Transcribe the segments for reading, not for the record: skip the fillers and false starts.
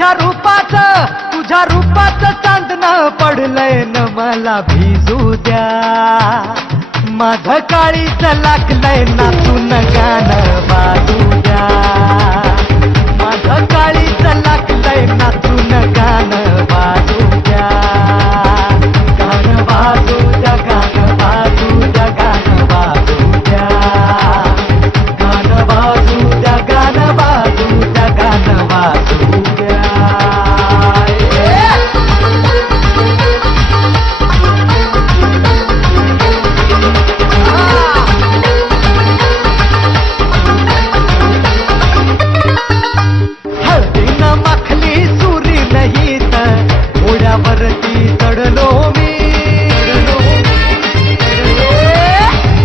तुझ्या रूपाचं चांदणं पडलंय न मला भिजू द्या. माझं काळीच लागलंय नाचून गाणं वाजू द्या. माझं काळीच लागलंय नाचून गाणं वाजू द्या. गाणं वाजू द्या, गाणं वाजू द्या, गाणं वाजू द्या. गाणं वाजू द्या, गाणं वाजू द्या, गाणं वाजू द्या. हळदीनं माखली सुरी नाही तर घोड्यावरती चढलो मी.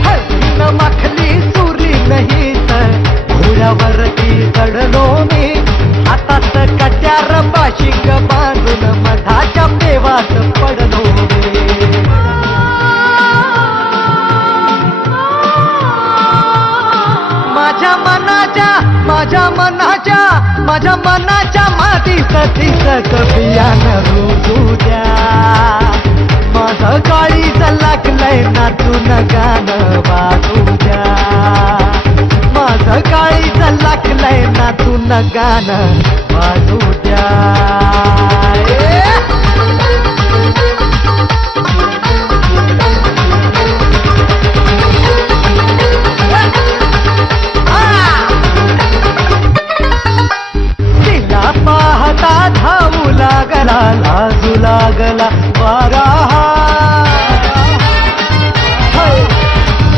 हळदीनं माखली सुरी नाही तर घोड्यावरती चढलो मी. हातात कट्यार बाशिंग बांधून मधाच्या पेवात पडलो मी. माझ्या मनाच्या मातीच तिसक बियाणं रुजू द्या. माझं काळीच लागलंय नाचून गाणं वाजू द्या. माझं काळीच लागलंय नाचून गाणं वाजू द्या. पाहता धावू लागला, लाजू लागला वारा.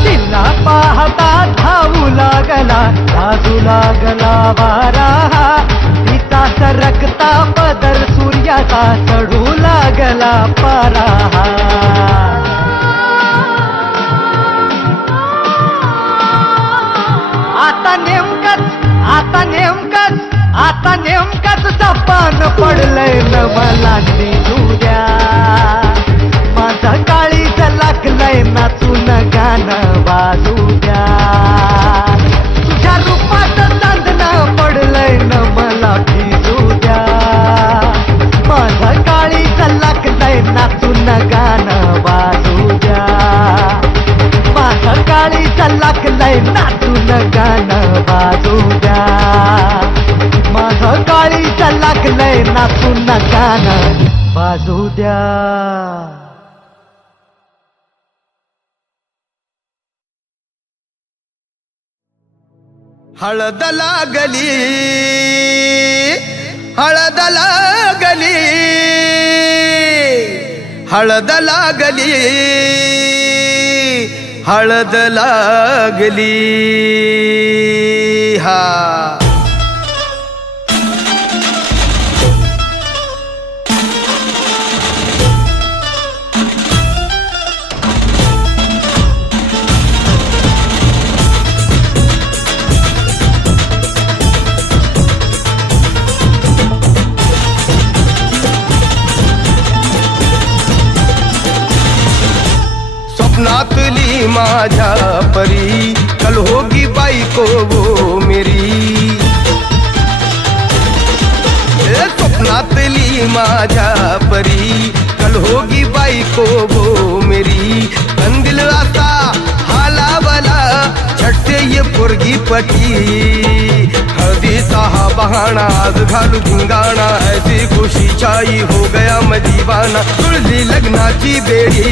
तिला पाहता धावू लागला, लाजू लागला वारा. तिचा सरकता पदर सूर्याचा चढू लागला पारा. आता नेमकंच सपान पडलंय न मला निघू द्या. माझं काळीच लागलंय नाचून गाणं वाजू द्या. तुझ्या रूपाचं चांदणं पडलंय न मला भिजू द्या. माझं काळीच लागलंय नाचून गाणं वाजू द्या. माझं काळीच लागलंय नाचून गाणं वाजू द्या. माझं काळीच लागलंय नाचून गाणं वाजू द्या. हळद लागली, हळद लागली, हळद लागली, हळद लागली. हा स्वप्नातली माझ्या परी कल होगी बाईको वो मेरी. स्वप्नातली माझ्या परी कल होगी बाईको वो मेरी. कंदिल असा हालावला छटते ये पोरगी पटी. हळदीचा हा बहाणा आज घालू धिंगाणा. ऐसी खुशी छाई हो गया मैं दीवाना. जुळली लग्नाची बेडी,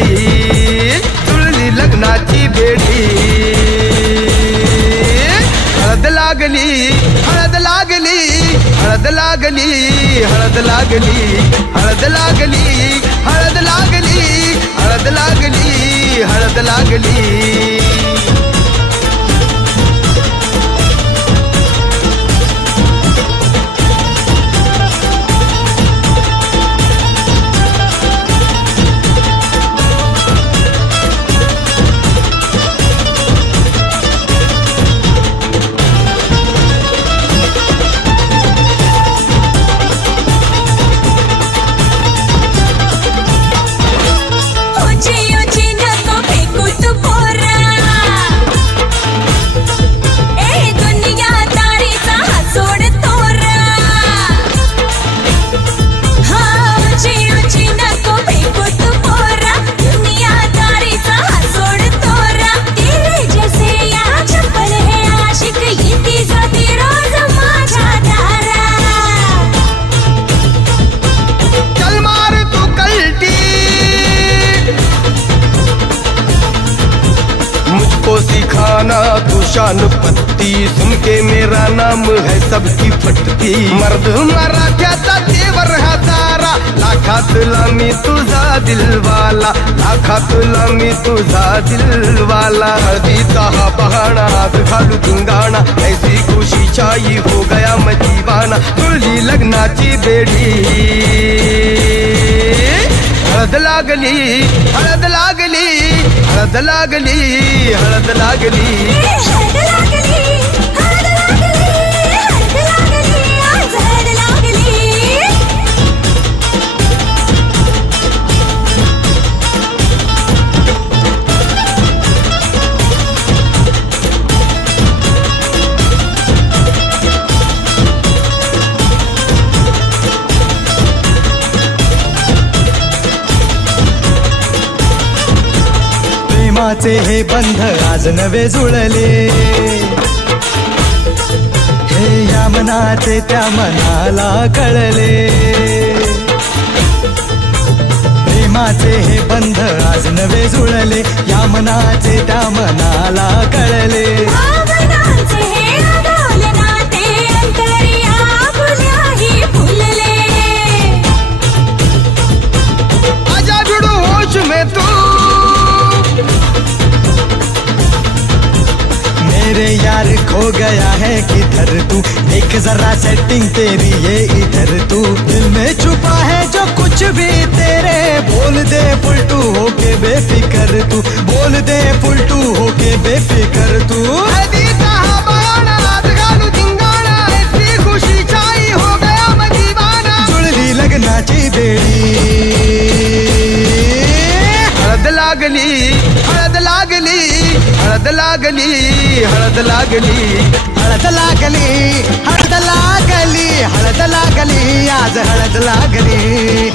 जुळली लग्नाची बेडी. हळद लागली, हळद लागली, हळद लागली, हळद लागली, हळद लागली, हळद लागली, हळद लागली, हळद लागली. ओची नको फेकू तू पोरा. दीवाना तू शान पत्ती, सुन के मेरा नाम है सबकी फटती. मर्द मराठ्याचा देवर हजारा, लाखात लामी तुझा दिलवाला, लाखात लामी तुझा दिलवाला. हळदीचा हा बहाणा हात घालू धिंगाणा, ऐसी खुशी छाई हो गया मैं दीवाना. तुझी लग्नाची बेडी, हळद लागली, हळद लागली, हळद लागली, हळद लागली. हळद लागली, हळद लागली, हळद लागली, आज हळद लागली. प्रेमाचे हे बंध आज नवे जुळले, हे या मनाचे त्या मनाला कळले. प्रेमाचे हे बंध आज नवे जुळले, या मनाचे त्या मनाला कळले. भावनांचे हे अडवले नाते, अंतरिया फुल्याही फुलले. आजा जुडो होश में तू, मेरे यार खो गया है किधर तू, देख जरा सेटिंग तेरी ये इधर तू. दिल में छुपा है जो कुछ भी तेरे, बोल दे पुलटू होके बेफिकर तू, बोल दे पुलटू होके बेफिकर तू. हळदीचा हा बहाणा हात घालू धिंगाणा, ऐसी खुशी छाई हो गया मैं दीवाना. जुळली लग्नाची बेडी, हळद लागली, हळद लागली, हळद लागली, हळद लागली. हळद लागली, हळद लागली, हळद लागली, आज हळद लागली.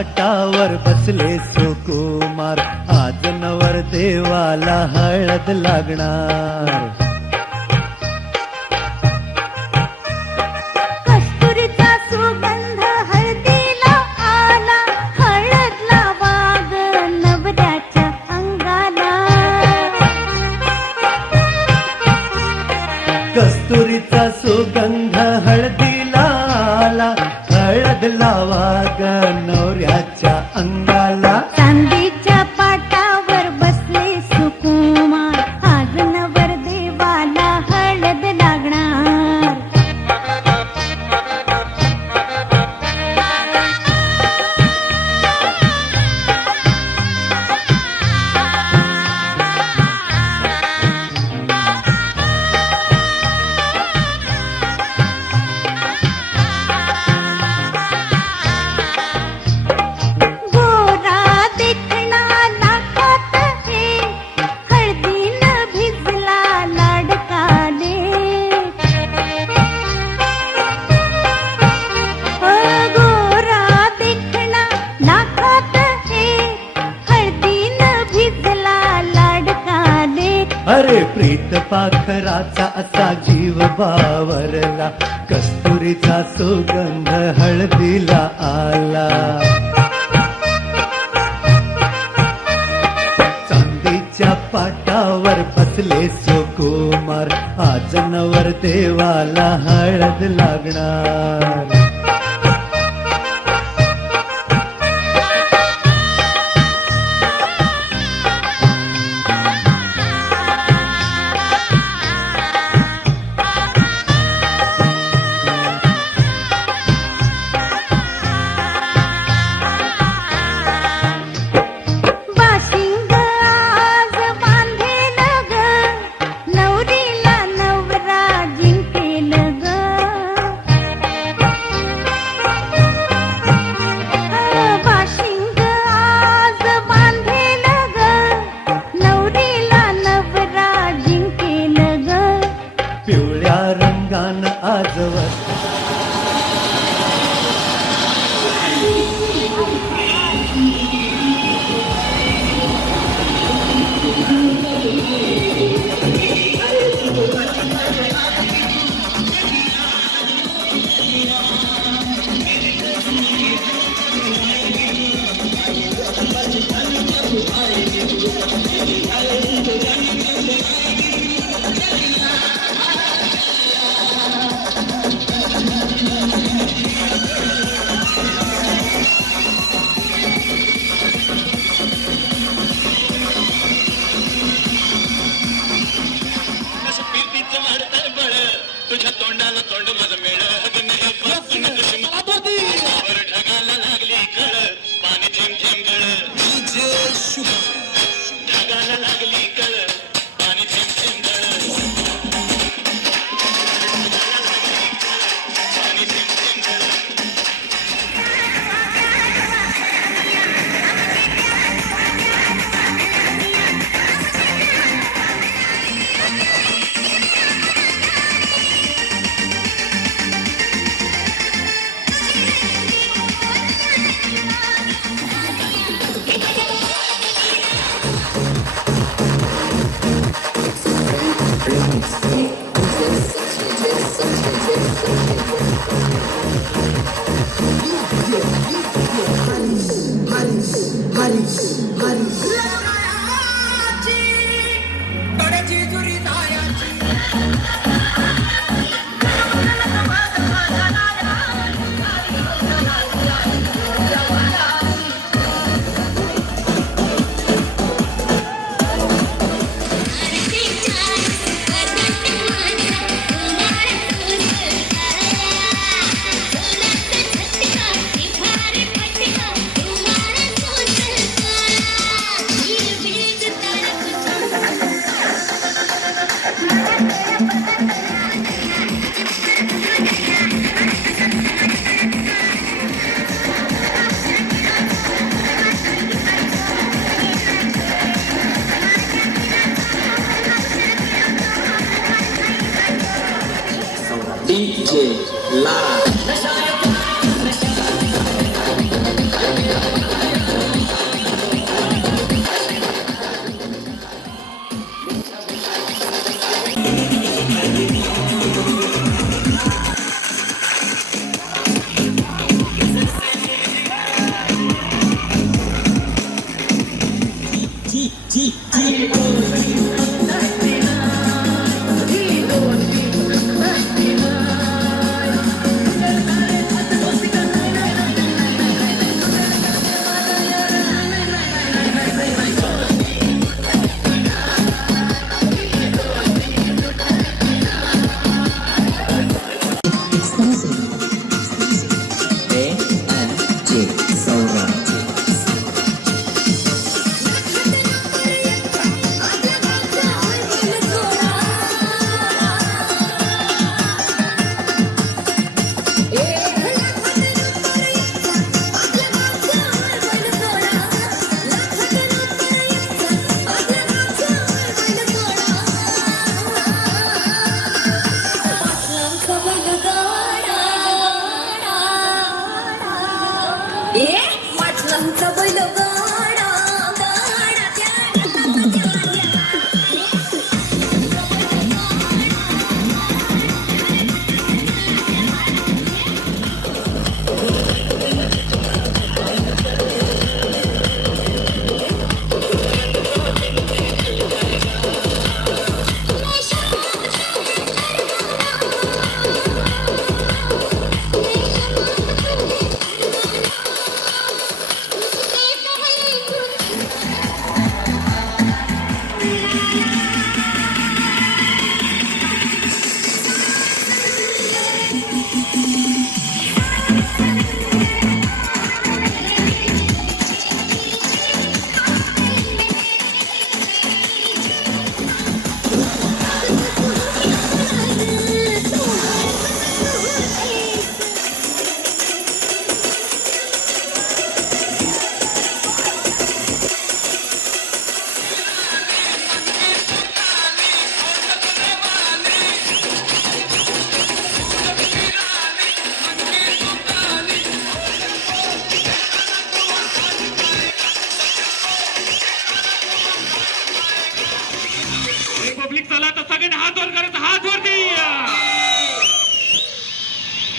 पाटावर बसले सुकुमार, आज नवर देवाला हळद लागणार. कस्तुरीचा सुगंध हळदीला आला, हळद लावा ग नवऱ्याच्या अंगाला. कस्तुरीचा सुगंध हळदीला आला, हळद लावा ग नवऱ्याच्या अंगाला. चांदीच्या पाटावर बसले सुकुमार, आज नवर देवाला हळद लागणार. गोरा देखणा नाकात हे, हळदीनं भिजला लाडकाले. गोरा देखणा नाकात हे, हळदीनं भिजला लाडकाले. अरे प्रीत पाखराचा असा जीव बावरला, कस्तुरीचा सुगंध हळदीला आला. चांदीच्या पाटावर बसले सुकुमार, आज नवर देवाला हळद लागणार. बाशिंग आज बांधेल ग, नवरीला नवरा जिंकेल ग. बाशिंग आज बांधेल ग, नवरीला नवरा जिंकेल ग. पिवळ्या रंगानं आजवर तुझ्या तोंडाला तोंड माझं मेळ नाही बासून दुश्मनावर ढगाला लागली कळ पाणी थेंब थेंब गळ ढगाला लागली कळ पाणी थेंब थेंब गळ पाणी थेंब थेंब गळ भारी ए पाटलांचा बैल गाडा गाडा रिपब्लिक चला तर सगळ्यांनी हात वर करायचा हात वरती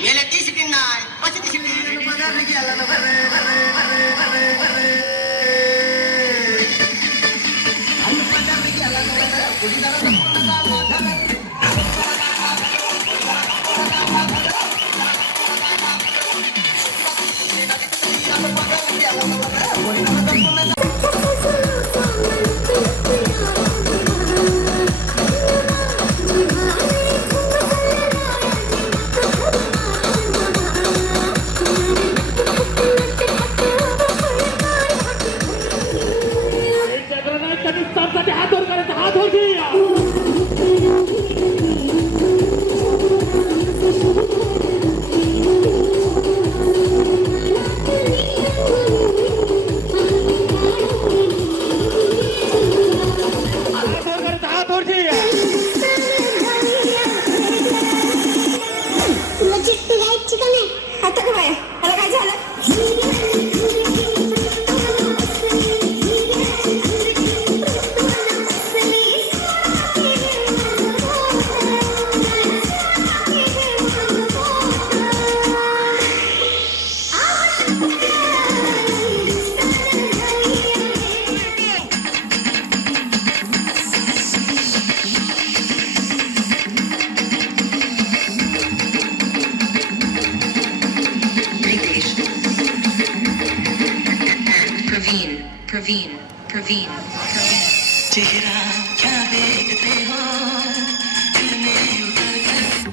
मेल्या ती शिटी नाही पशी ती शिटी हात वर करायचा हात वरती तुला चिठ्ठी घ्यायची का नाही आता काय त्याला काय झालं Praveen. चेहरा क्या देखते हो दिल में उतर कर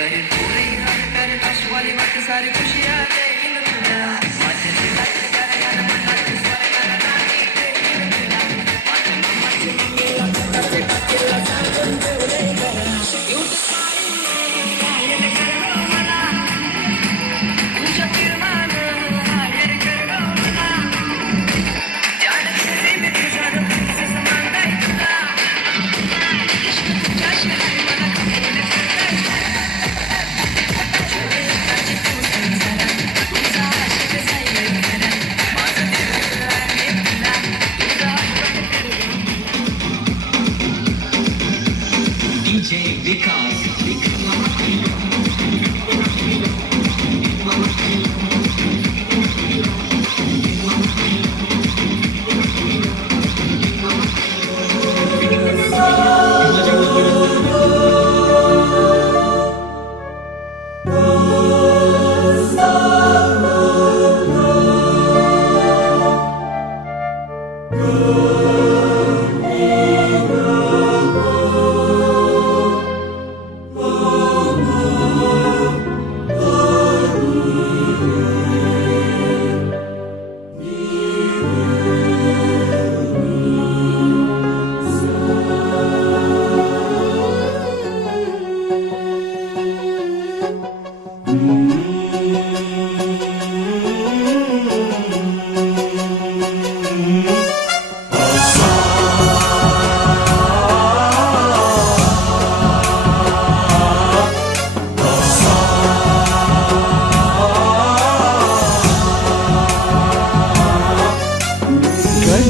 अरे पूरे रात कर कश वाली बात सारी खुशियां देगी न तुझा माझे दिलात कर गाना मना स्वर गाना नानी देगी न तुझा माझे मम्मा से मिला करते ककेला सावन बोले करा यू स्माइल हायर कर गो मना तुझा किरमान हायर कर गो मना जान से में तुझा से समान नाही तुझा इश्क तुझा शहर मला कबूल करता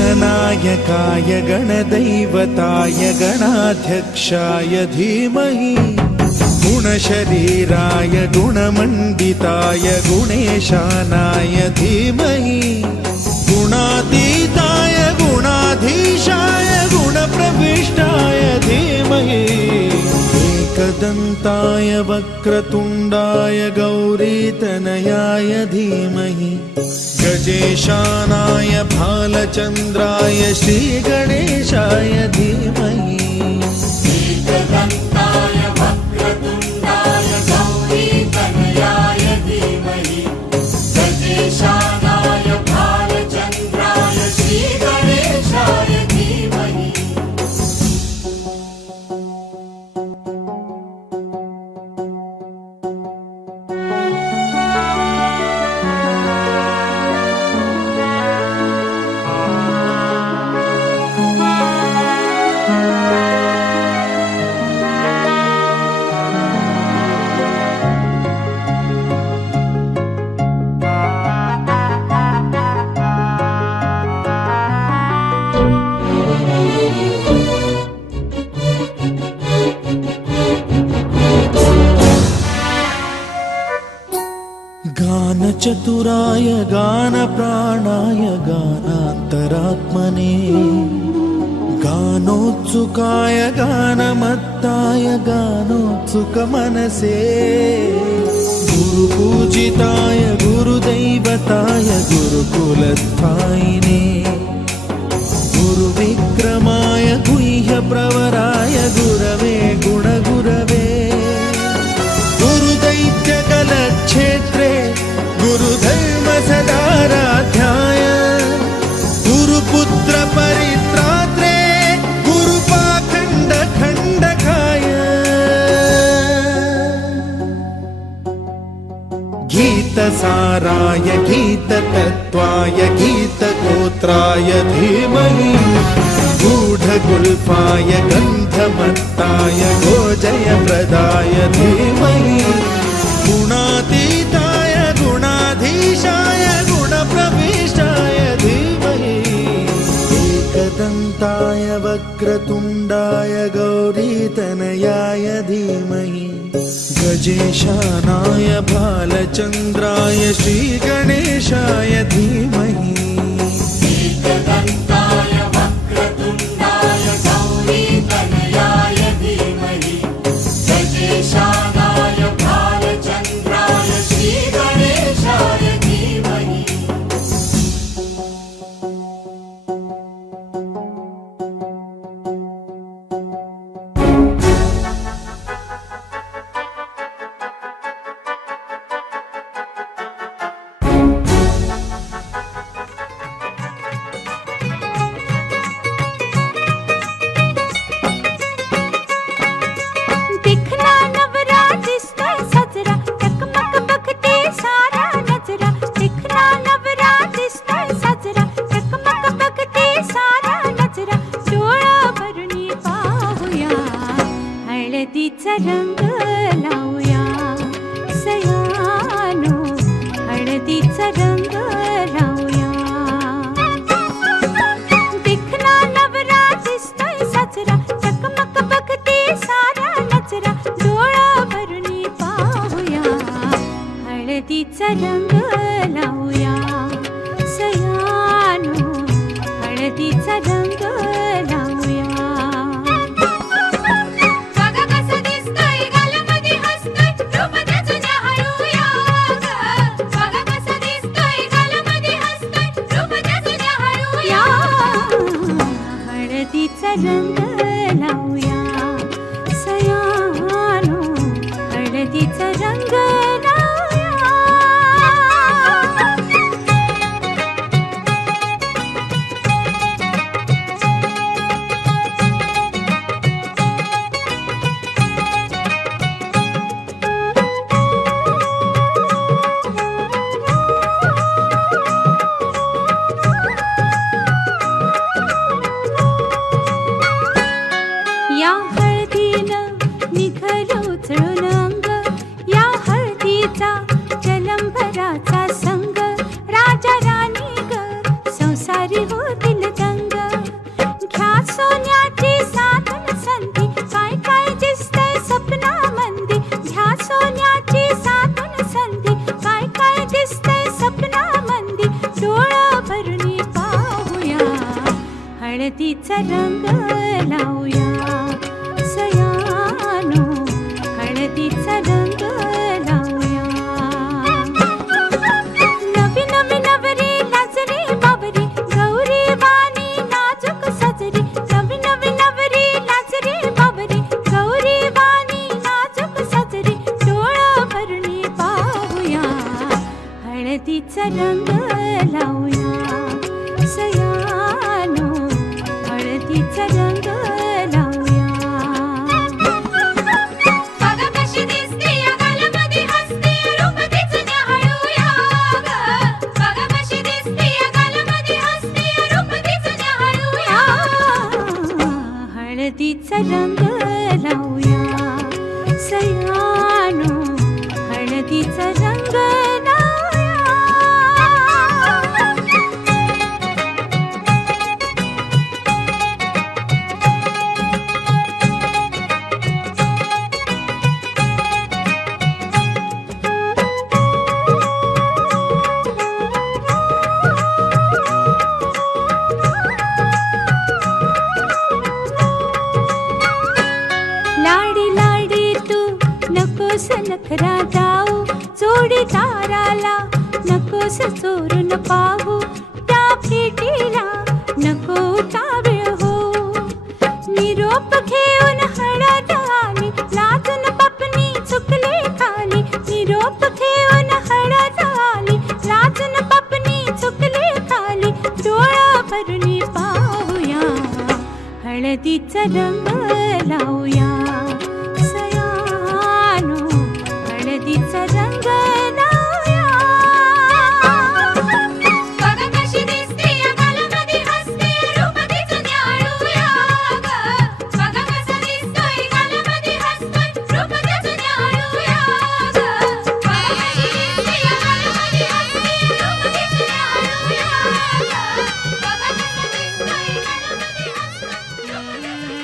गणनायकाय गणदैवताय गणाध्यक्षाय धीमहि गुणशरीराय गुणमण्डिताय गुणेशानाय धीमहि गुणातीताय गुणाधीशाय गुणप्रविष्टाय धीमहि एकदन्ताय वक्रतुण्डाय गौरीतनयाय धीमहि गजेशानाय भालचन्द्राय श्रीगणेशाय धीमहि एकदन्ताय वक्रतुण्डाय गौरीतनयाय धीमहि गजेशानाय भालचन्द्राय श्रीगणेशाय धीमहि गानचतुराय गानप्राणाय गानान्तरात्मने गानोत्सुकाय गानमत्ताय गानोत्सुकमनसे गुरुपूजिताय गुरुदैवताय गुरुकुलस्थायिने गुरुविक्रमाय गुह्यप्रवराय गुरवे गुणगुरवे गुरुदैत्यकलक्षेत्रे गुरुधर्म सदाराध्याय गुरुपुत्र परित्रात्रे गुरुपाखण्ड खण्डकाय गीतसाराय गीततत्त्वाय गीतगोत्राय धीमहि गूढगुल्फाय गन्धमत्ताय गोजयप्रदाय धीमहि गुणातीताय गुणाधीशाय गुणप्रविष्टाय धीमहि एकदन्ताय वक्रतुण्डाय गौरीतनयाय धीमहि गजेशानाय भालचन्द्राय श्रीगणेशाय धीमहि एकदन्ताय वक्रतुण्डाय गौरीतनयाय धीमहि गजेशानाय भालचन्द्राय श्रीगणेशाय धीमहि हळदीचा रंग लावूया सयानो हळदीचा रंग लावूया बघा कसं दिसतंय गालामध्ये हसतंय रूप त्याचं न्याहाळूया ग. बघा कसं दिसतंय गालामध्ये हसतंय रूप त्याचं न्याहाळूया हळदीचा रंग लावूया सयानो हळदीचा रंग लावूया या हळदीनं निघलं उचलून अंग या हळदीचा जलंभराचा संग राजा राणी ग संसारी होतील दंग घ्या सोन्याची साधन संधी काय काय दिसतंय सपनामंदी घ्या सोन्याची साधन संधी काय काय दिसतंय सपनामंदी डोळं भरून पाहूया हळदीचा रंग लावूया सयानो हळदीचा रंग लावूया नवी नवी नवरी लाजरी बाबरी गौरी वाणी नाजूक सजरी नवी नवी नवरी लाजरी बाबरी गौरी वाणी नाजूक सजरी डोळं भरून पाहूया हळदीचा रंग लावूया सयानो हळदीचा रंग लावूया बघा कशी दिसते या गालामध्ये हसते रूप तिचं न्याहाळूया ग. बघा कशी दिसते या गालामध्ये हसते रूप तिचं न्याहाळूया हळदीचा रंग लावूया सयानो हळदीचा रंग लावूया लाडी लाडी तू नकोस नखरा जाऊ जोडीदाराला नकोस चोरून पाहू त्या भेटीला नको उतावीळ हो निरोप घेऊन हळद आली लाजून पपनी चुकले खाली निरोप घेऊन हळद आली लाजून पपनी चुकले खाली डोळा भरून पाहूया हळदीचा रंग लावूया सयानो हळदीचा रंग लावूया बघा कशी दिसते या गालामध्ये हसते रूप तिचं न्याहाळूया ग. बघा कसं दिसतोय गालामध्ये हसतोय रूप त्याचं न्याहाळूया ग. बघा कशी दिसते या गालामध्ये हसते रूप तिचं न्याहाळूया ग. बघा कसं दिसतोय गालामध्ये हसतोय रूप त्याचं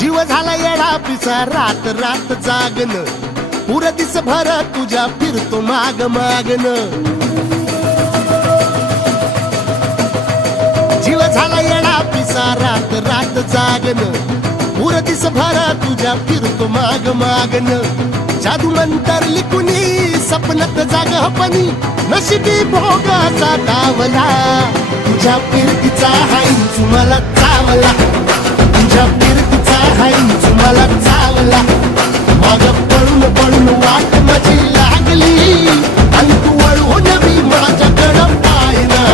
जीव झाला येडा पिसा रात रात जागन पुर दिस भर तुझ्या फिरतो माग मागन जीव झाला येडा पिसा रात रात जागन पुर दिस भर तुझ्या फिरतो माग मागन जादू मंतर लिकुनी सपनत जाग हपनी नशिबी भोगाचा डावला तुझ्या फिरतीचा हाईच मला चावला तुझ्या फिरतीचा हाईच मला चावला माग पळून पळून वाट माझी लागली आणि तू वळून मी माझ्याकडं पाहिना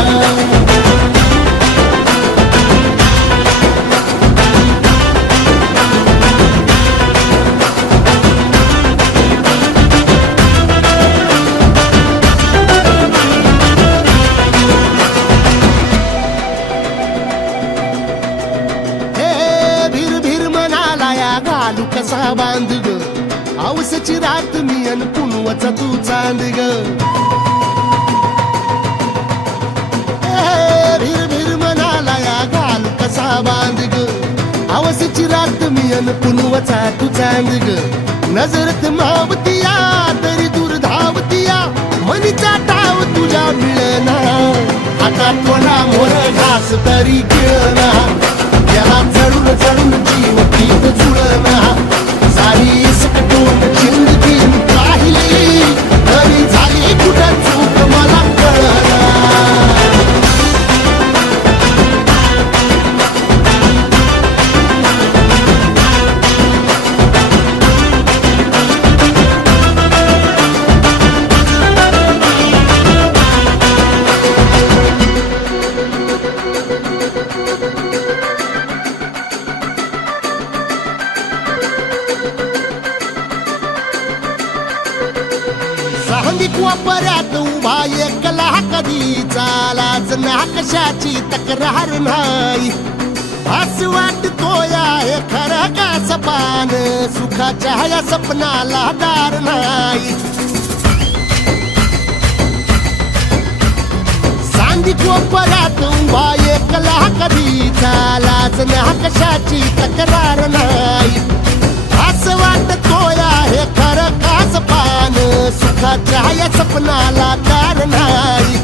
घालू कसा बांध ग औसची रात मी अन पुनवचा तू चांद ग भिर भिर मनाला या घालू कसा बांध ग औसची रात मी अन पुनवचा तू चांद ग नजरत मावतिया तरी दूर धावतिया मनीचा टाव तुझ्या मिळना आता थोडा मोर घास तरी गिळना त्याला चढून चढून जीव पीत जुळना सारी सकटून जिंदगी पाहिली तरी झाली कुठं चूक मला कळना सांगिक वापऱ्यात उभा एकला कधी चालाच ना कशाची तक्रार नाही असं वाटतोय आहे खरं का सपान सुखाच्या या सपनाला दार नाही सांगिक वापऱ्यात उभा एकला कधी चालाच ना कशाची तक्रार नाही असं वाटतोय आहे खरं का सपान सुखाच्या या सपनाला कार नाही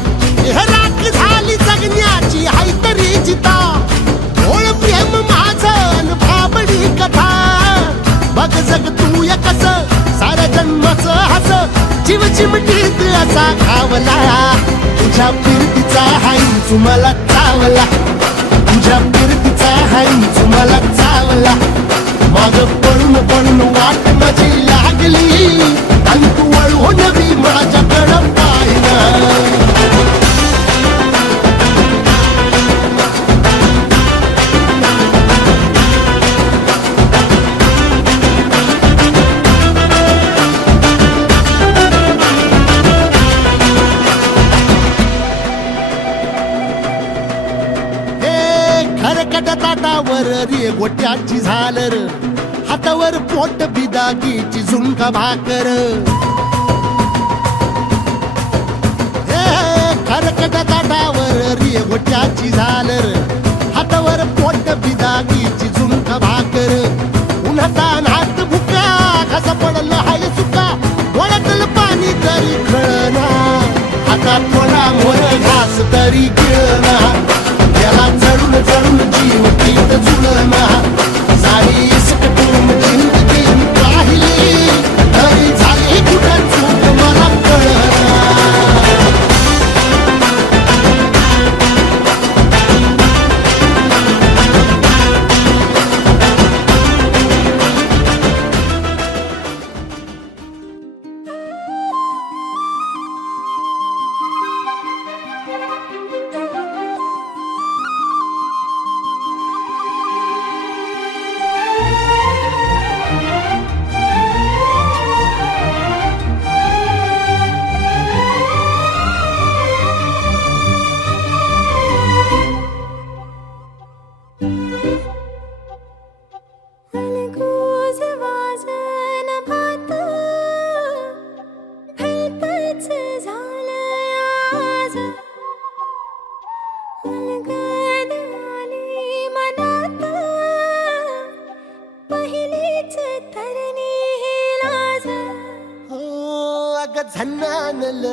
राख झाली जगण्याची हाय तरी जिता ओळ प्रेम माझं भाबडी कथा बघ जग तू या कस साऱ्या जन्माच हस जीव चिमटीत असा खावला तुझ्या फिरतीचा हाय तुम्हाला चावला तुझ्या फिरतीचा हाय तुम्हाला चावला माग पडून पडून वाट माझी लागली आणि तू वळून बी माझ्याकडं पाहिना खरकट ताटावर रे गोट्याची झालर हातावर पोट बिदागीची झुणका भाकर खरकट ताटावर रे गोट्याची झालर हातावर पोट बिदागीची झुणका भाकर उन्हातान हात भुका घसा पडला हाय सुका डोळ्यातलं पाणी तरी खळना हातात थोडा मोर घास तरी गिळना त्याला चढून चढून जीव पीत जुळना सारी सकटून जिंदगी पाहिली तरी झाली कुठं चूक मला कळना अलगोज वाजन भात भलतंच झालंय आज अलगद आली मनात पहिलीच तरणी ही लाज अग झन्नानल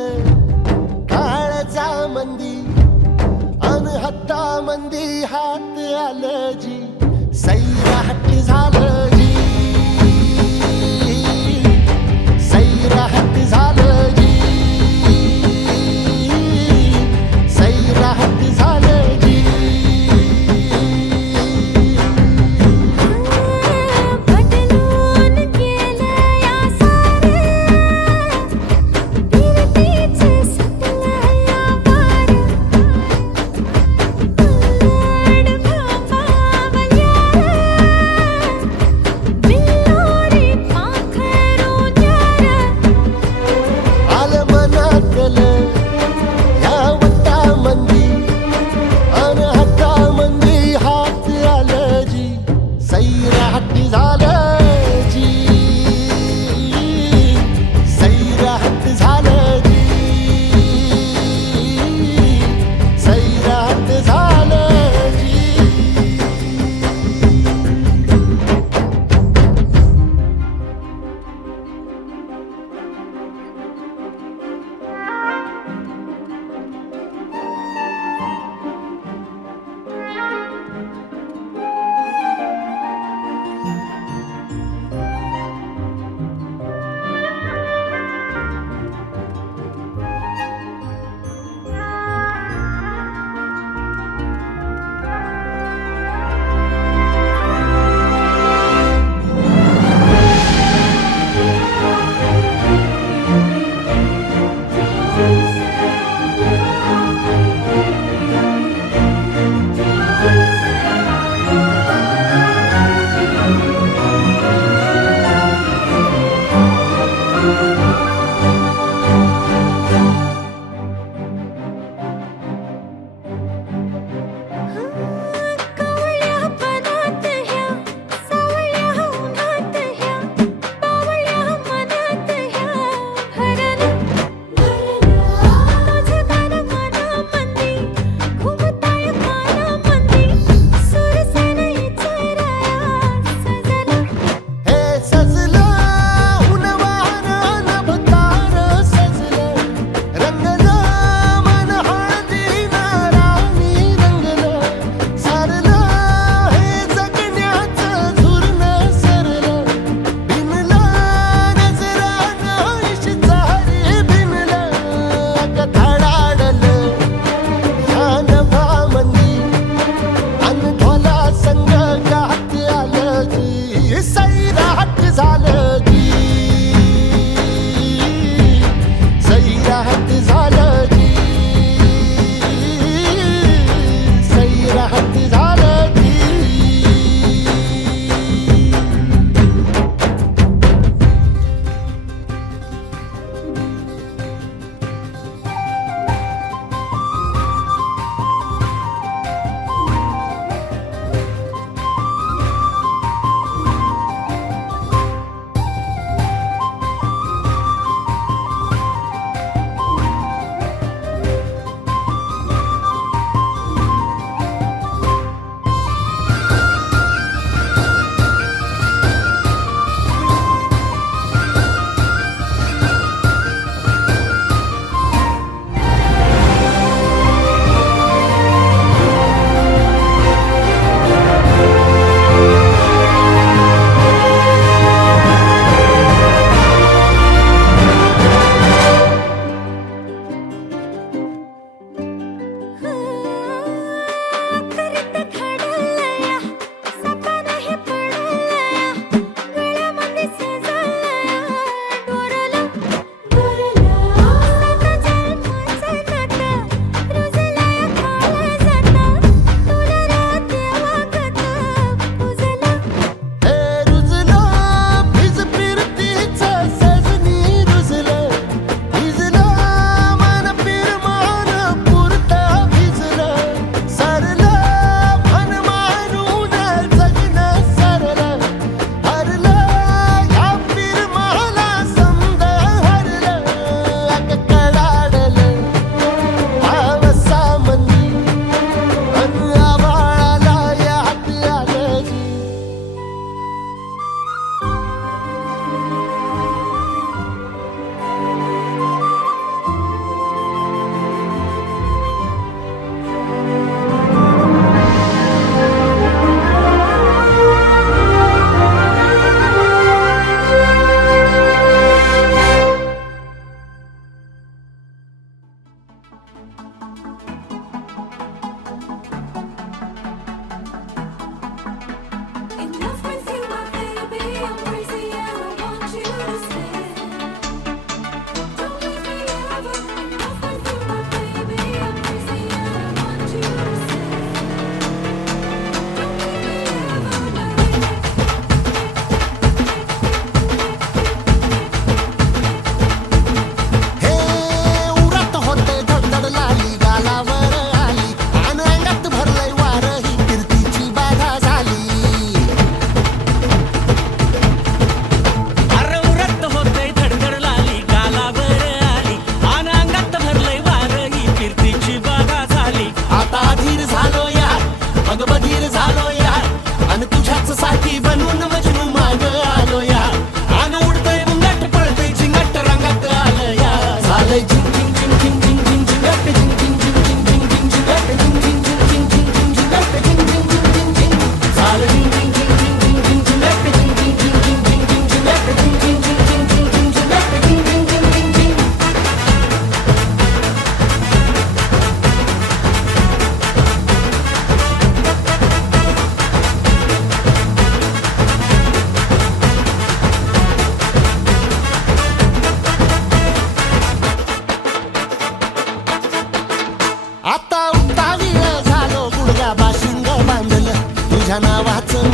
काळजा मंदी अन हत्ता मंदी हात आलं जी सैराट झालं जी सैराट झालं जी सैराट झालं जी पटलून केलं या सारं फिरतीच सुटलं या पार उलट भांबावल्या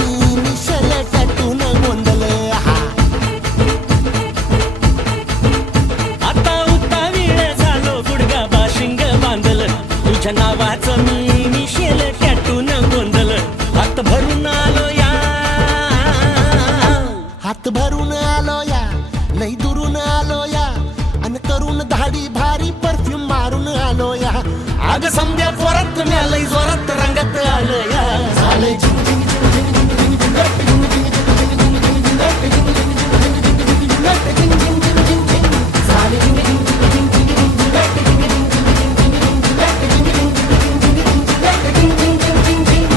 मी मिशल टॅटून गोंधळ हा आता उतावीळ झालो गुडगा बाशिंग बांधल तुझ्या नावाचं मी मिशेल टॅटून गोंधल हात भरून आलो या हात भरून आलो या लई दुरून आलो या अन करून धाडी भारी परफ्यूम मारून आलो या अग समजा जोरात म्या लई जोरात रंगात आलो या झालंय झिंग झिंग झिंग झिंग झिंग झिंग झिंग झिंग झिंग झिंग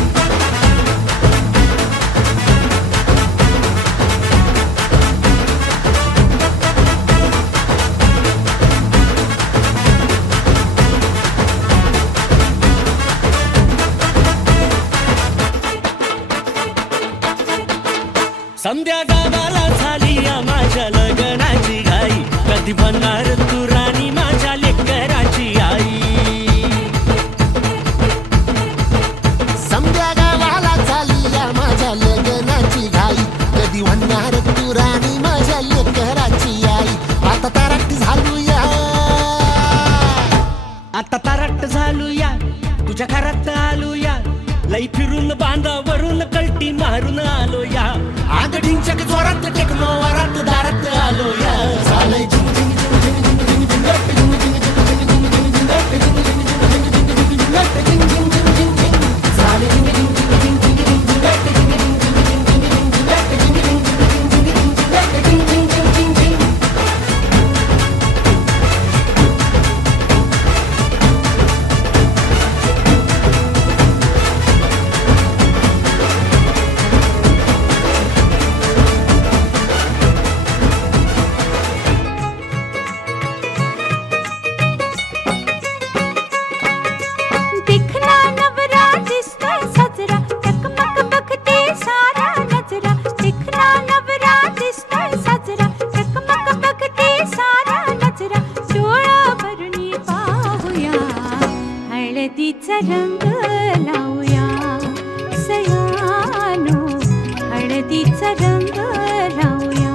संध्या गावाला झाली या माझ्या लग्नाची घाई कधी बनणार तू राणी माझ्या लेकराची आई समध्या गावाला झाली या माझ्या लग्नाची घाई कधी म्हणणार तू राणी माझ्या लेकराची आई आता तारट झालो या आता तारट झालो या तुझ्या घरात आलो या लई फिरून बांधावरून कलटी मारून आलो या आग ढिंचक जोरात टेक्नो वरात दारात आलो या झालंय झिंग झिंग झिंग झिंग झिंग झिंग झिंग झिंग झिंग झिंग दिखना नवरा दिसतोय साजरा टकमक बघते सारा नजरा दिखना नवरा दिसतोय साजरा टकमक बघते सारा नजरा डोळा भरणी पाहूया हळदीचा रंग लावूया सयानो हळदीचा रंग लावूया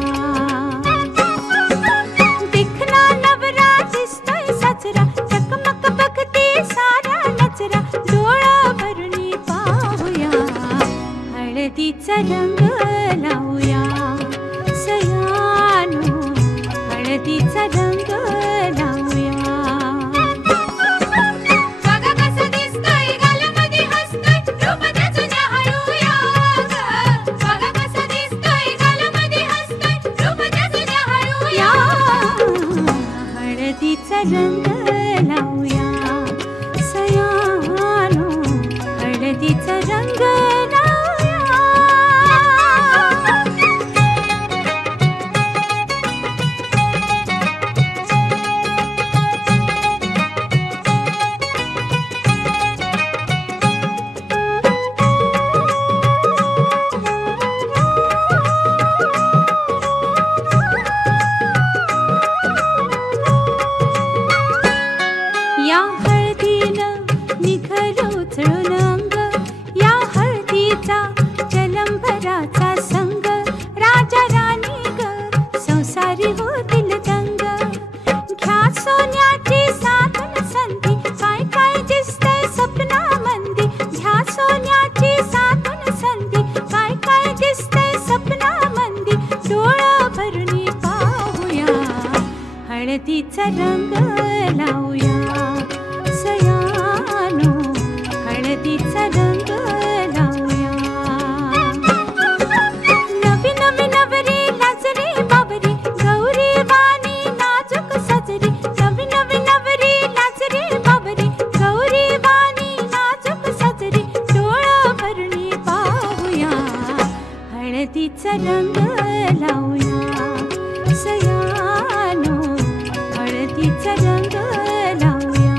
दिखना नवरा दिसतोय साजरा टकमक बघते सारा नजरा डोळा भरणी पाहूया हळदीचा रंग लावूया सयानो हळदीचा रंग लावूया बघा कसं दिसतोय गालामध्ये हसतोय रूप त्याचं न्याहाळूया ग. बघा कसं दिसतोय गालामध्ये हसतोय रूप त्याचं न्याहाळूया हळदीचा रंग लावूया सयानो हळदीचा रंग लावूया या हळदीनं निघलो उचळून अंग या हळदीचा जलंभराचा संग राजा राणी ग संसारी होतील दंग घ्या सोन्याची साधन संधी काय काय दिसतंय सपनामंदी घ्या सोन्याची साधन संधी काय काय दिसतंय सपनामंदी डोळा भरणी पाहूया हळदीचा रंग लावूया सयानो हळदीचा रंग लावूया नवी नवी नवरी लाजरी बाबरी गौरी वाणी नाजूक सजरी नवी नवी नवरी लाजरी बाबरी गौरी वाणी नाजूक सजरी डोळा भरणी पाहूया हळदीचा रंग लावूया सयानो हळदीचा रंग लावूया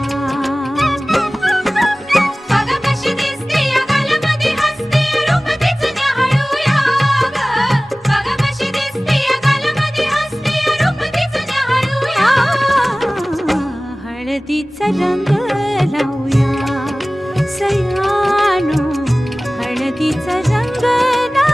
बघा कशी दिसते या गालामध्ये हसते रूप तिचं न्याहाळूया ग. बघा कशी दिसते या गालामध्ये हसते रूप तिचं न्याहाळूया हळदीचा रंग लावूया सयानो हळदीचा रंग लावूया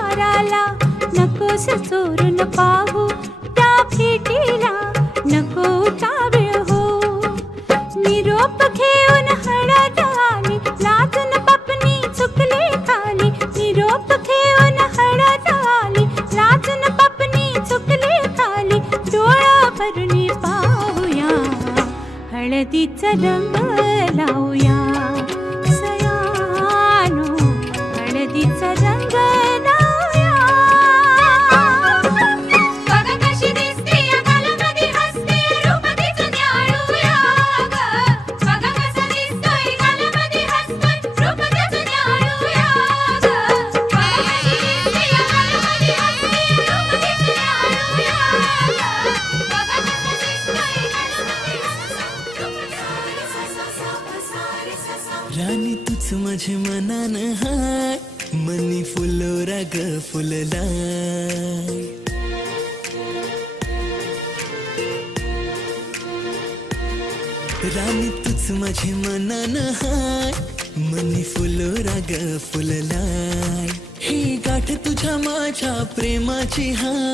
दाराला नकोस चोरून पाहू त्या भेटीला नको उतावीळ हो निरोप घेऊन हळद आली लाजून पपनी चुकली खाली निरोप घेऊन हळद आली लाजून पपनी चुकली खाली डोळा भरून पाहूया हळदीचा रंग लावूया सयानो हळदीचा रंग लावूया बघ कशी दिसते या गालामध्ये हसते रूप तिचं न्याहाळूया ग बघ कसा दिसतोय गालामध्ये हसतोय रूप तिचं न्याहाळूया ग बघ कशी दिसते या गालामध्ये हसते रूप तिचं न्याहाळूया ग बघ कसा दिसतोय गालामध्ये राणी तूच माझे मनान हाय मनी फुलोरा ग फुललाय राणी तूच माझे मनान हाय मनी फुलोरा ग फुललाय ही गाठ तुझ्या माझ्या प्रेमाची हाय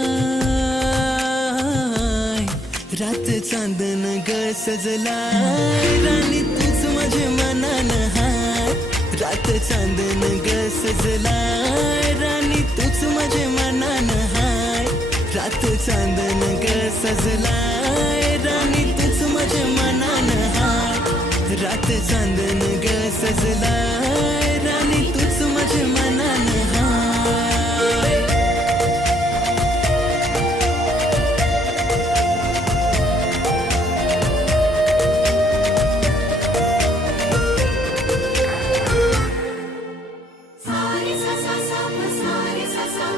रात चांदन ग सजलाय राणी तूच माझे मनान हाय रात चांदन ग सजलाय राणी तूच माझे मनान हाय रात चांदन ग सजलाय राणी तूच माझे मनान हाय रात चांदन ग सजलाय राणी तूच माझे मनान हाय सारे सा सा सा प सारे सा सा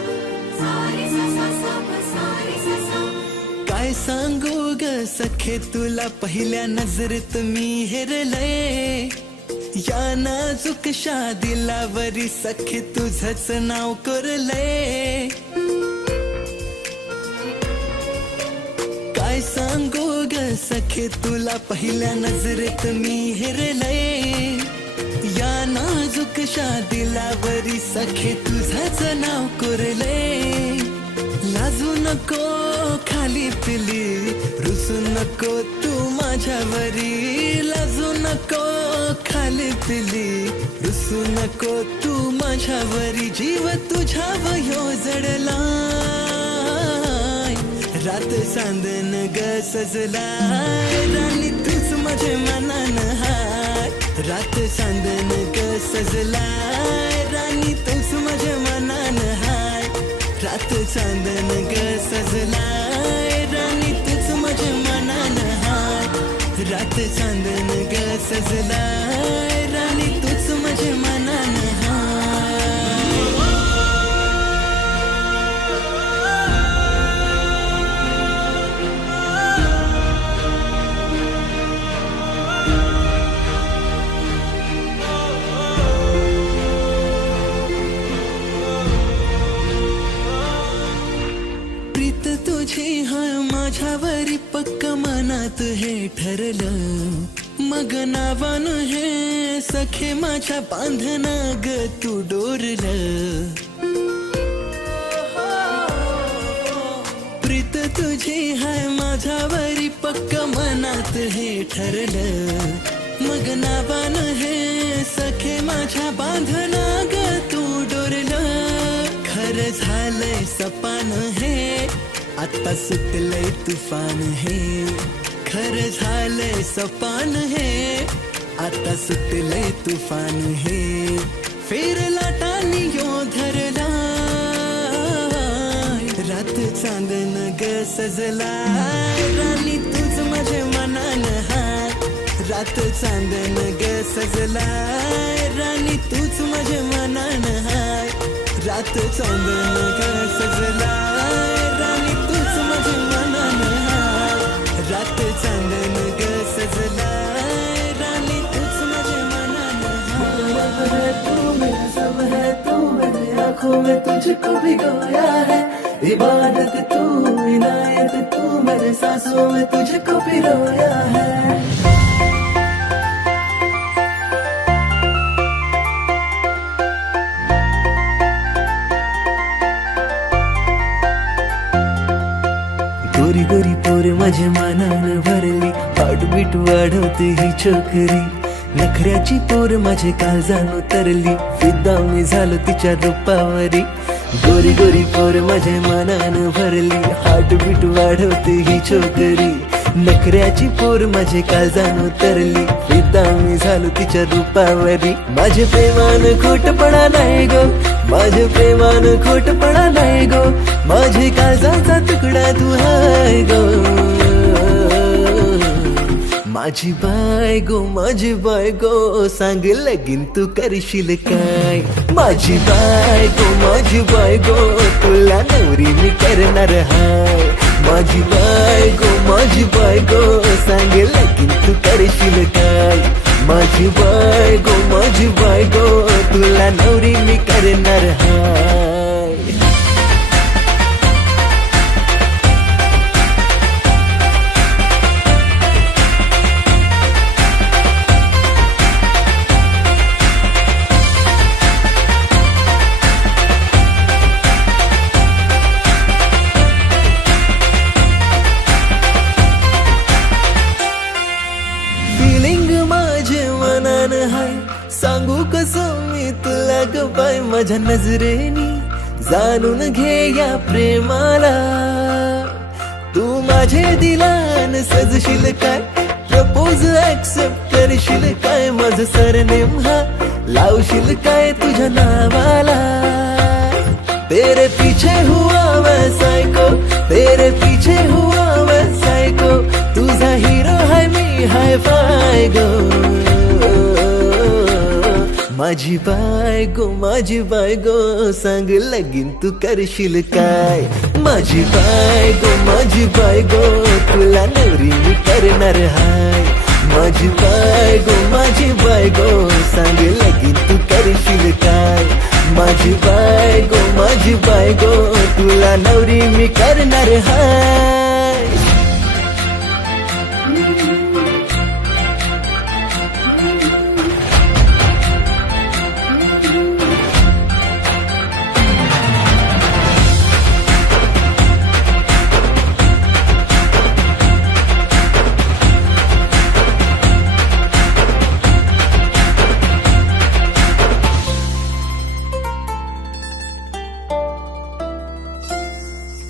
सारे सा सा सा प सारे सा सा काय सांगू ग सखे तुला पहिल्या नजरेत मी हेरलय या नाजूक शादिलावरी सखे तुझंच नाव करलय काय सांगू ग सखे तुला पहिल्या नजरेत मी हेरलय या नाजूक शादिलावरी सखे तुझंच नाव करलय लाजू नको खाली पिली रुसू नको तू माझ्यावरी लाजू नको खाली पिली रुसू नको तू माझ्यावरी जीव तुझ्या वयो जडलाय रात चांदन ग सजलाय राणी तूच माझे मनान हाय रात चांदन ग सजलाय राणी तूच माझे मनान हाय रात चांदन ग सजलाय राणी तूच माझे मनान हाय रात चांदन ग सजलाय राणी तूच माझे मनान हाय प्रीत तुझी हाय माझ्यावरी पक्क मनात हे ठरलं मग नावान हे सखे माझ्या बांधना ग तू डोरलं प्रीत तुझी हाय माझ्यावरी पक्क मनात हे ठरलं मग नावान हे सखे माझ्या बांधना ग तू डोरलं खरं झालंय सपान हे आता सुटलंय तुफान हे खरं झालंय सपान हे आता सुटलंय तुफान हे फेर लाटांनी यो धरलाय रात चांदन ग सजलाय राणी तूच माझे मनान हाय रात चांदन ग सजलाय राणी तूच माझे मनान हाय रात चांदन ग सजलाय राणी तूच माझे मनान हाय रात चांदन ग सजलाय राणी तूच माझे मनान हाय तू मेरा सब है तू मेरी आंखों में तुझको भिगोया है इबादत तू इनायत तू मेरे सांसों में तुझको पिरोया है गोरी गोरी पोर माझ्या मानानं भरली हार्टबीट वाढवते ही छोकरी नखऱ्याची पोर माझे काळजान उतरली फिदा मी झालो तिच्या रूपावरी गोरी गोरी पोर माझ्या मानानं भरली हार्टबीट वाढवते ही छोकरी नखऱ्याची पोर माझे काळजान उतरली फिदा मी झालो तिच्या रूपावरी माझे प्रेमान खोटपणा नाही गो माझे प्रेमान खोटपणा नाही गो माझे काळजाचा तुकडा तू हाय गो माझी बायगो सांग लगीन तू करशील काय माझी बायगो तुला नवरी मी करणार हाय माझी बायगो सांग लगीन तू करशील काय माझी बायगो तुला नवरी मी करणार हाय सांगू कसं मी तुला ग बाय माझ्या नजरेनी जाणून घे या प्रेमाला तू माझे दिलान सजशील काय प्रपोज ऍक्सेप्ट करशील काय माझं सरनेम हा लावशील काय तुझ्या नावाला तेरे पीछे हुआ मैं सायको तेरे पीछे हुआ मैं सायको तुझा हिरो है मी हाय फाय गो माझी बायगो सांग लगीन तू करशील काय माझी बायगो तुला नवरी मी करणार हाय माझी बायगो सांग लगीन तू करशील काय माझी बायगो तुला नवरी मी करणार हाय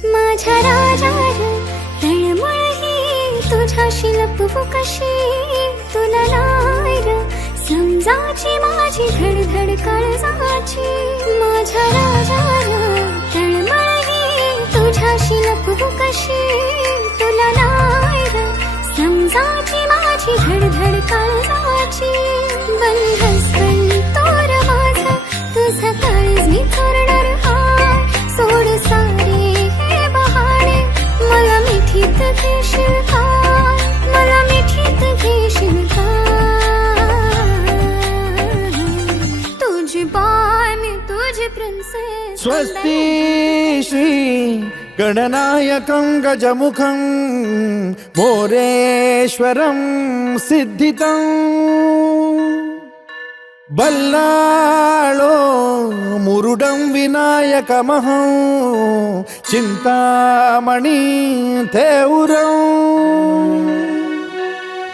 माझ्या राजा तळमळ ही तुझ्याशी लपवू कशी तुला नाही र समजाची माझी धडधड काळजाची माझ्या राजा तळमळ ही तुझ्याशी लपवू कशी तुला नाही र समजाची माझी धडधड काळजाची बंधस तोर माझा तुझा काळज मी करणार हाय सोड सारे मला मिठीत घेशील काय मला मिठीत घेशील काय तुझी बाय मी तुझी प्रिन्सेस स्वस्ति श्री गणनायकं गजमुखं मोरेश्वरं सिद्धितं बल्लाळो मुरुडं विनायकमहं चिंतामणि थेउरं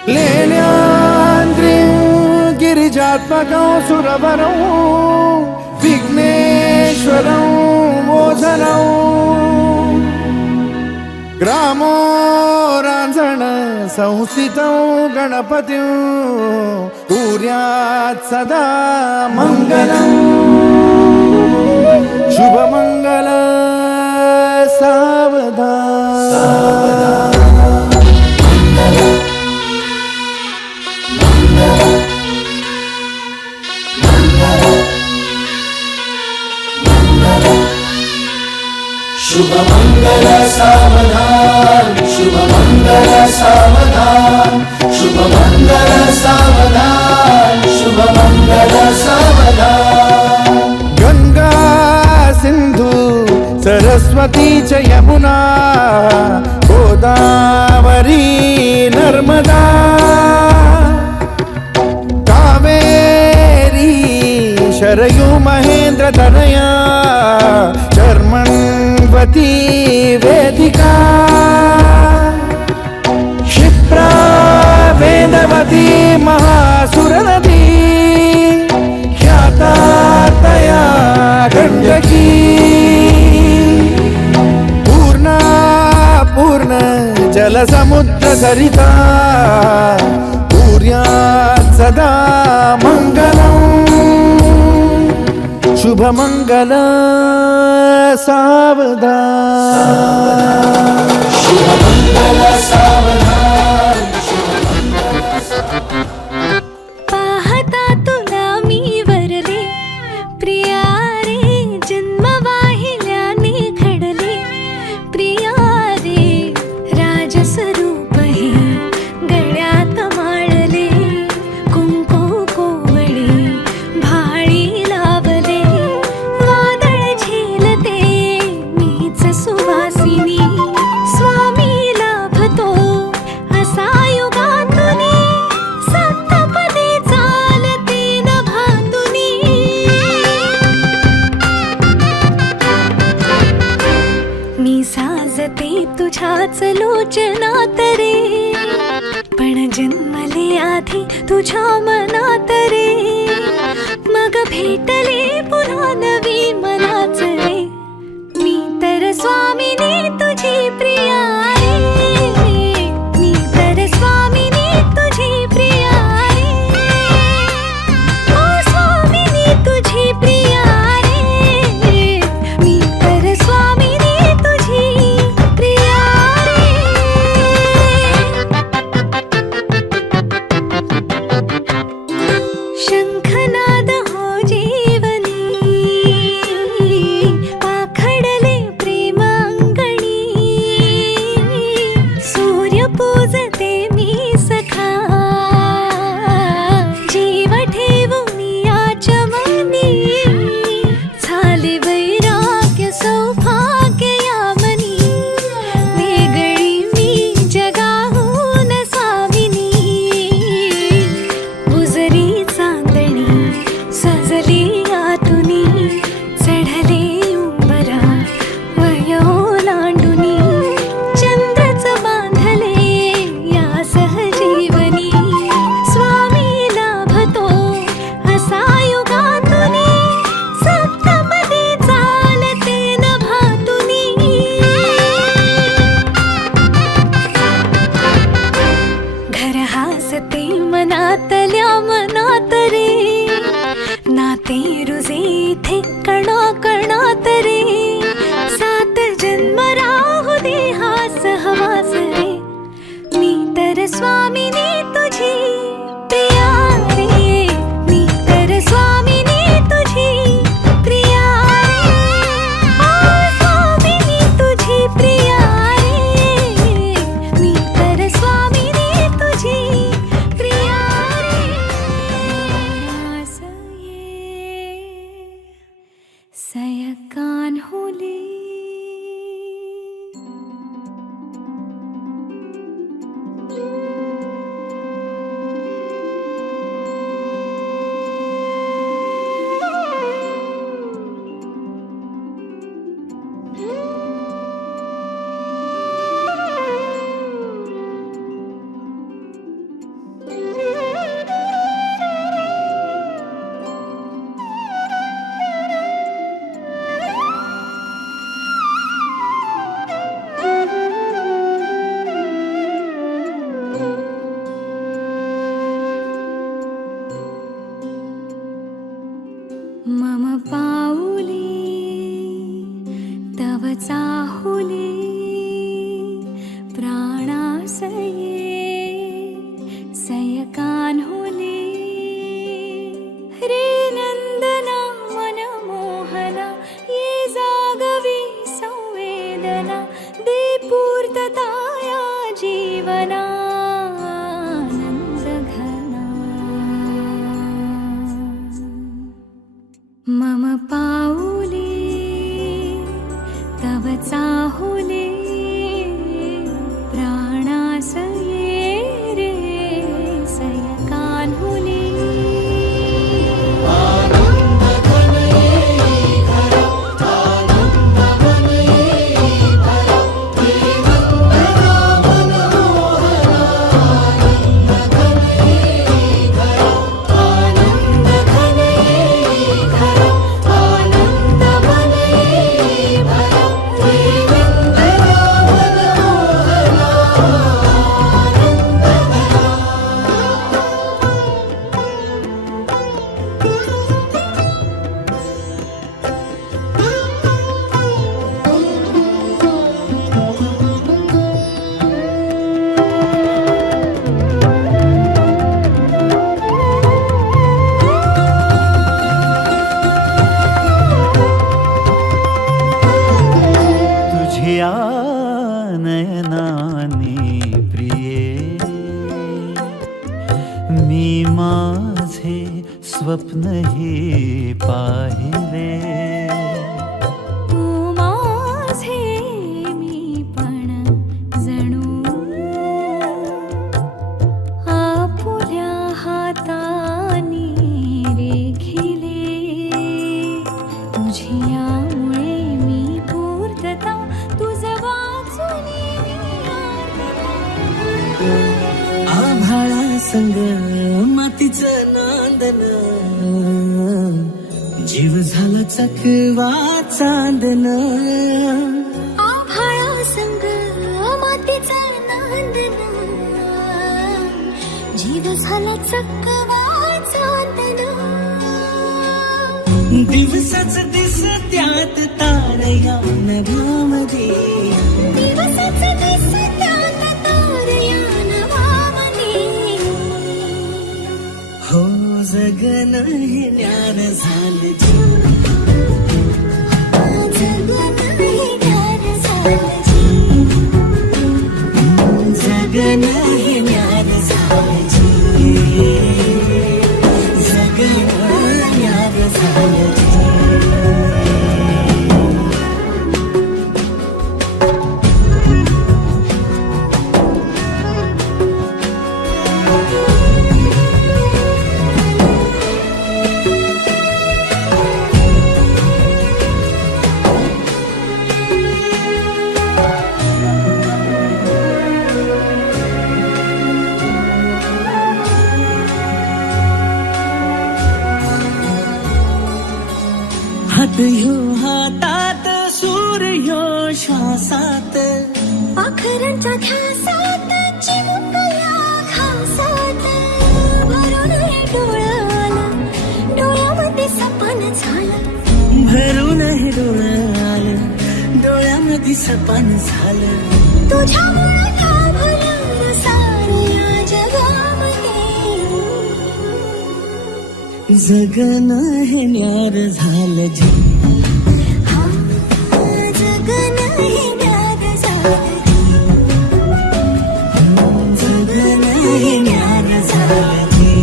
लेण्याद्रिं गिरिजात्मकं सुरवरं विघ्नेश्वरं मोझनं ग्रामो रांझण संस्थितं गणपतिं कुर्यात् सदा मङ्गलम् शुभमङ्गल सावधान शुभमङ्गल सावधान शुभमङ्गल सावधान शुभमङ्गल सावधान शुभमङ्गल सावधान गंगा सिंधु सरस्वती च यमुना गोदावरी नर्मदा कावेरी शरयू महेंद्र तनया चर्मण्वती वेदिका महासुर नदी ख्याता तया गंडकी पूर्ण पूर्ण जलसमुद्र सरिता सूर्यात सदा मंगलम् शुभमंगल सावधान शुभमंगल सावधान पाहता तुला मी वरले प्रिया रे जन्म वाहिल्याने घडले प्रिया रे राजस्वरूप हे गळ्यात माळले कुंकू कोवळे भाळी लावले वादळ झेलते मीच सुवासिनी स्वामी लाभतो असा युगातुनी सप्तपदी चालते नभातुनी मी साजते तुझ्याच लोचनात रे पण जन्मले आधी तुझ्या मनात रे मग भेटले पुन्हा नवी मनाच रे मी तर स्वामिनी तुझी प्रिया रे मी तर स्वामिनी तुझी प्रिया रे ओ स्वामिनी तुझी प्रिया रे मी तर स्वामिनी तुझी प्रिया रे शंखनाद हो जीवनी पाखडले प्रेम अंगणी सूर्य पूजते मी सखा जीव ठेवून याचमनी झाले वैराग्य सौभाग्य यामनी वेगळी मी जगाहून स्वामिनी बुजरी चांदणी सजली आतुनी चढले उंबरा वयो लांडुनी चंद्रच बांधले या सहजीवनी स्वामी लाभतो असा युगातुनी सप्तपदी चालते नभातुनी घर हासते मनातल्या मनात रे नाते रुजे इथे कणा कणात रे सात जन्म राहू दे हास हवास रे मी तर स्वामिनी तुझी प्रिया रे मी तर स्वामिनी तुझी प्रिया रे ओ स्वामिनी तुझी प्रिया रे मी तर स्वामिनी तुझी प्रिया रे सयकान होली मम पाऊली तव चाहुली प्राणासये सयकान होली रे नंदना मनमोहना ये जागवी संवेदना दे पूर्तता या जीवना मम पाऊली तव चाहुली प्राणासये रे सयकान होली तुझ्या नयनाने प्रिये मी माझे स्वप्न हे पाहिले तू माझे मी पण जणू आपुल्या हातानी रेखिले तुझ्यामुळे मी पूर्तता तुझं वाचुनी आभाळा संग मातीचं नांदन जीव झाला चकवा चांदन आभाळा संग मातीचं नांदन जीव झाला चकवा चांदन दिवसाच दिस त्यात तारया नभामध्ये दिवसाच दिस त्यात तारया नभामध्ये हो जगन हे ज्ञान झालं जगन हे ज्ञान झालं जी. जगन हे ज्ञान झालं जगन ज्ञान झालं हात ह्यो हातात सूर्य श्वासात पाखरांच्या ध्यासात चिमुकल्या घासात भरून हे डोळ्याला डोळ्यामध्ये सपन झालं भरून हे डोळं आलं डोळ्यामध्ये सपन झालं तुझ्यामुळे लाभलं साऱ्या जगामध्ये जगन हे न्यार झालं जी हा, जगन हे ज्ञान झालं जगन हे न्यार झालं जी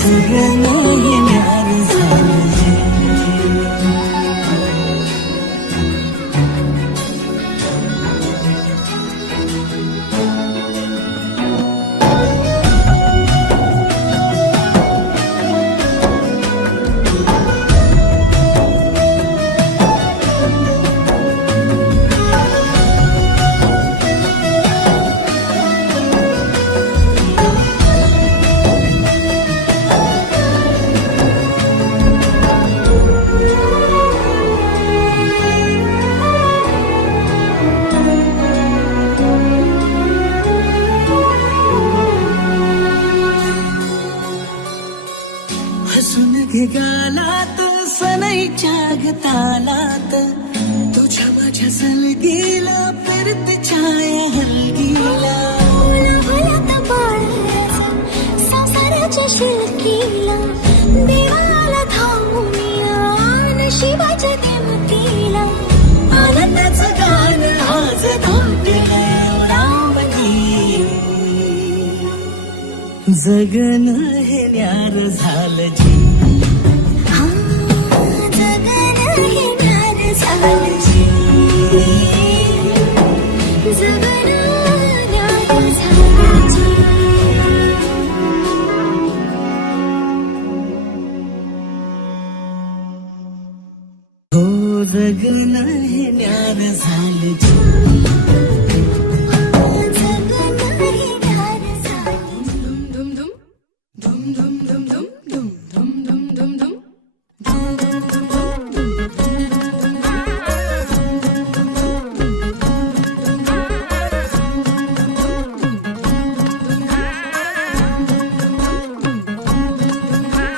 जगन हे न्यार झालं जी हसून घे गालात सनईच्या गतालात तुझ्या माझ्या सलगीला फिरत छाया हलगीला भोला बाळाचा संसाराच्या शिलकीला देवाला थांबूया नशिबाच्या किमतीला आनंदाचं गाण आज थांबलेलं रामनी जगन हे न्यार झालं जी हा, जगन हे ज्ञान झालं जी जगन ज्ञान झालं जी हो जगन हे न्यार झालं जी जगन हे ज्ञान झालं धुम धुम धुम धुम धुम धुम धुम धुम धुम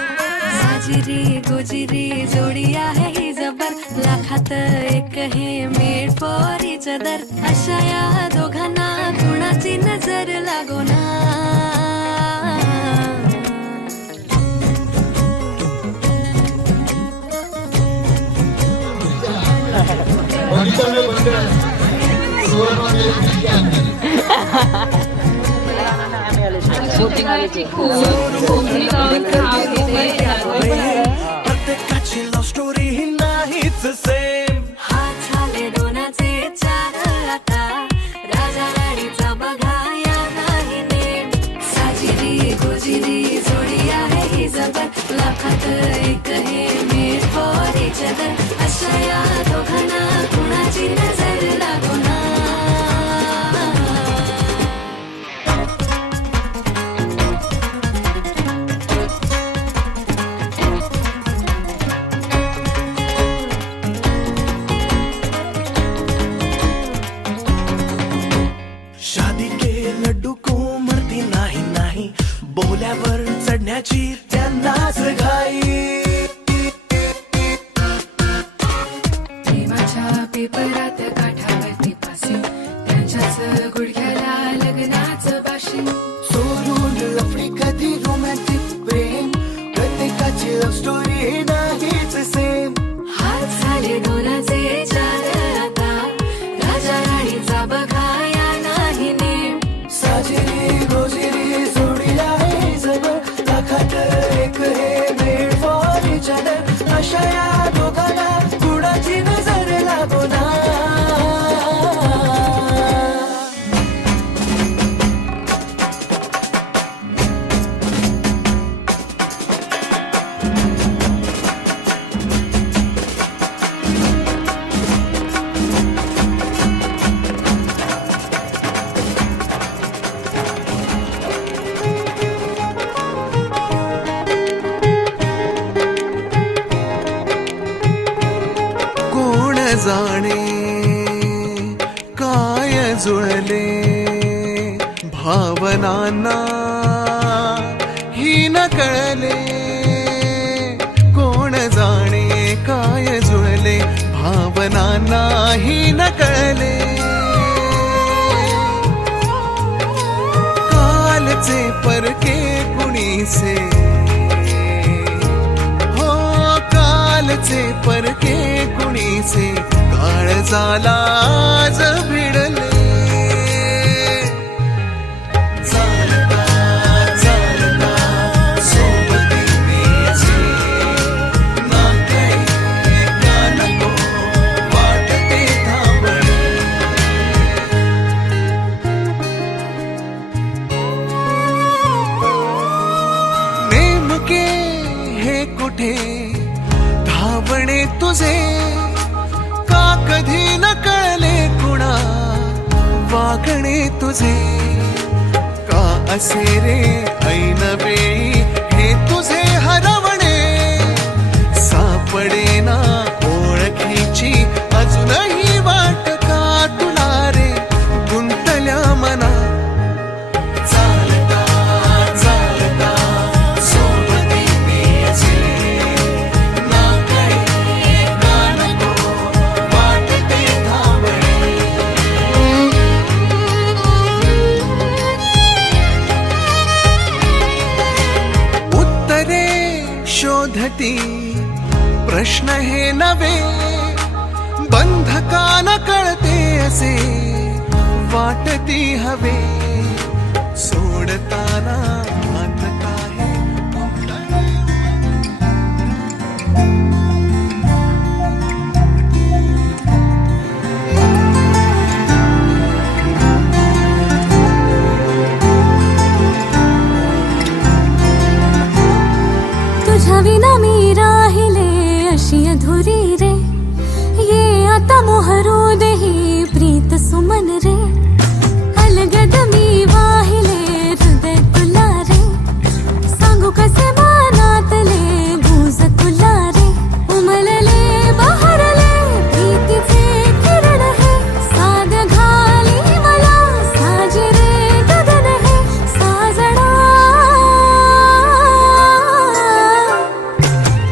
साजिरी गोजिरी जोडी आहे ही जबर लाखात एक हे मेड फॉर इच अदर अशा या दोघांना कुणाची नजर लागो ना भवितव्य मंडळ सुवर्णवेल विद्यार्थी प्रत्येकाची लव्ह स्टोरी ही नाहीच सेम. हात झाले दोनाचे चार आता राजा राणीचा बघाया नाही नेम. साजिरी गोजिरी जोडी आहे ही जबर लाखात एक हे मेड फॉर इच अदर. अशा या दोघांना कुणाची नजर लागो ना. शादी के लड्डू को मरती नाही नाही बोल्यावर चढण्याची त्यांनाच घाई. प्रेमाच्या पेपरात काठावरती पासिंग त्यांच्याच गुडघ्याला लग्नाचं बाशिंग. सोडून लफडी कधी रोमॅन्टिक प्रेम प्रत्येकाची लव्ह स्टोरी नाहीच सेम. हात झाले दोनाचे चार आता राजा राणीचा बघाया नाही नेम. साजिरी गोजिरी जोडी आहे जबर लाखात एक हे मेड फॉर इच अदर. अशा या दोघांना कुणाची नजर लागो ना. कोण जाणे काय जुळले भावनांना ही न कळले. कोण जाणे काय जुळले भावनांना ही न कळले. कालचे परके कुणीसे कालचे परके कुणीचे काळजाला आज भिडले. चालता चालता सोबती न्यायचे ना काही का नको वाटते थांबणे. नेमके हे कुठे धावणे तुझे का कधी न कळले कुणा वागणे तुझे. का असे रे ऐन वेळी हे तुझे हरवणे. सापडे ना ओळखीची अजूनही वाट का तुला रे गुंतल्या मना. चालता चालता सोबती न्यायचे ना काही का नको वाटते थांबणे. उत्तरे शोधती प्रश्न हे नवे बंधकान कळते असे वाटती हवे. सोडताना हात काय तुझ्या विना मी राहिले अशी अधुरी रे. ये आता मोहरू देही प्रीत सुमन रे. अलगद मी वाहिले हृदय तुला रे. सांगू कसे मनातले गुज तुला रे. उमलले बहरले प्रीतीचे किरण हे. साध घाली मला साजी रे गगन हे. साजणा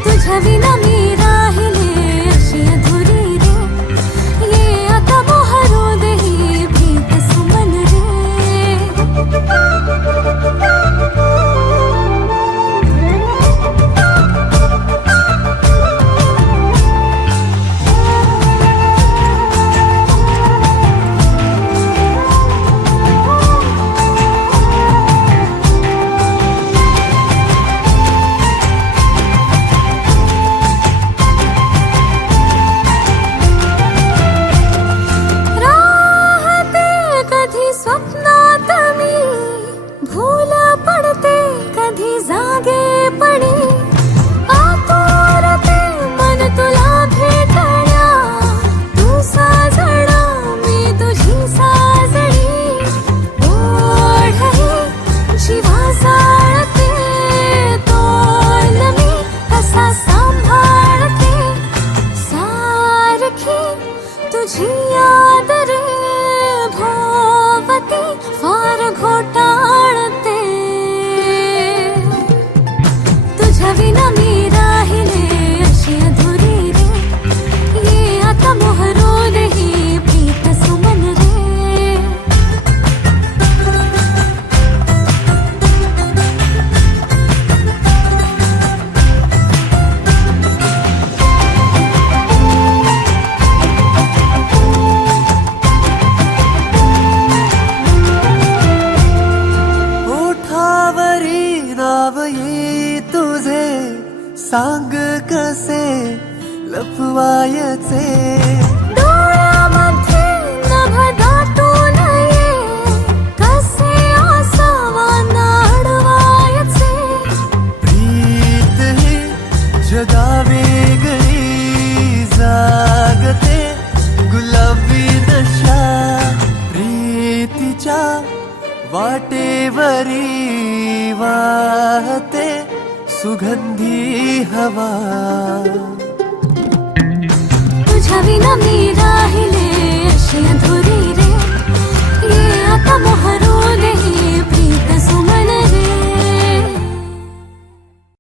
तुझ्या विना मी राहिले अशी अधुरी रे. ये आता मोहरू देही तुझी याद रे भोवती फार घोटाळते तुझ्या विना मी राहिले अशी अधुरी रे ये आता मोहरून ही प्रीत सुमन रे ओठावरी नाव ये तुझे सांग कसे लपवायचे डोळ्यामध्ये नभ दाटून ये कसे आसावा नाडवायचे प्रीत ही जगा वेगळी जागते गुलाबी नशा प्रीतीच्या वाटेवरी वाहते सुगंधी हवा